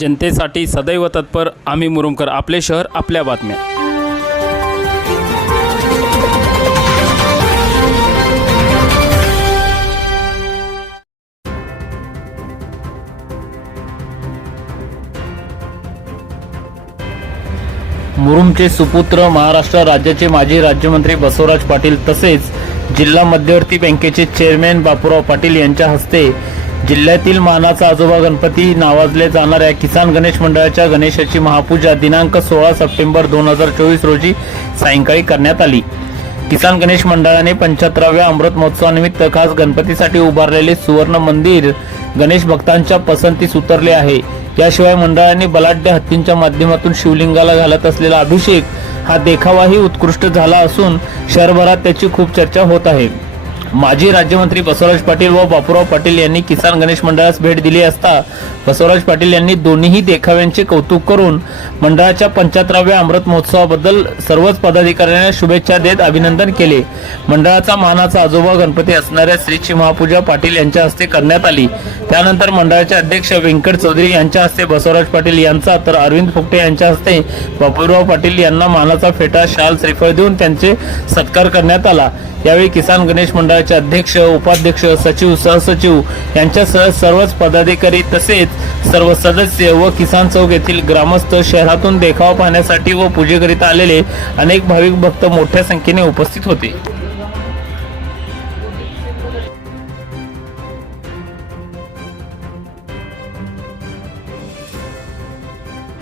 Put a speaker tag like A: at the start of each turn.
A: जनतेसाठी सदैव तत्पर आम्ही मुरुमकर आपले शहर आपल्या बातम्या. मुरुमचे सुपुत्र महाराष्ट्र राज्याचे माजी राज्यमंत्री बसवराज पाटील तसेच जिल्हा मध्यवर्ती बँकेचे चेअरमॅन बापूराव पाटील यांच्या हस्ते जिल्ह्यातील मानाचा आजोबा गणपती नावाजले जाणाऱ्या किसान गणेश मंडळाच्या गणेशाची महापूजा दिनांक सोळा सप्टेंबर दोन हजार चोवीस रोजी सायंकाळी करण्यात आली. किसान गणेश मंडळाने पंच्याहत्तराव्या अमृत महोत्सवानिमित्त खास गणपतीसाठी उभारलेले सुवर्ण मंदिर गणेश भक्तांच्या पसंतीस उतरले आहे. याशिवाय मंडळाने बलाढ्य हत्तींच्या माध्यमातून शिवलिंगाला घालत असलेला अभिषेक हा देखावाही उत्कृष्ट झाला असून शहरभरात त्याची खूप चर्चा होत आहे. माजी राज्यमंत्री बसवराज पाटील व बापूराव पाटील यांनी किसान गणेश मंडळास भेट दिली असता बसवराज पाटील यांनी दोन्ही देखाव्यांचे कौतुक करून मंडळाच्या पंच्याहत्तराव्या अमृत महोत्सवाबद्दल सर्वच पदाधिकाऱ्यांना शुभेच्छा देत अभिनंदन केले. मंडळाचा मानाचा आजोबा गणपती असणाऱ्या श्रीची महापूजा पाटील यांच्या हस्ते करण्यात आली. त्यानंतर मंडळाचे अध्यक्ष व्यंकट चौधरी यांच्या हस्ते बसवराज पाटील यांचा तर अरविंद फुकटे यांच्या हस्ते बापूराव पाटील यांना मानाचा फेटा शाल श्रीफळ देऊन त्यांचे सत्कार करण्यात आला. यावेळी किसान गणेश मंडळाचे अध्यक्ष उपाध्यक्ष सचिव सहसचिव यांच्यासह सर्वच पदाधिकारी तसेच सर्व सदस्य व किसान चौक येथील ग्रामस्थ शहरातून देखावा पाहण्यासाठी व पूजेकरिता आलेले अनेक भाविक भक्त मोठ्या संख्येने उपस्थित होते.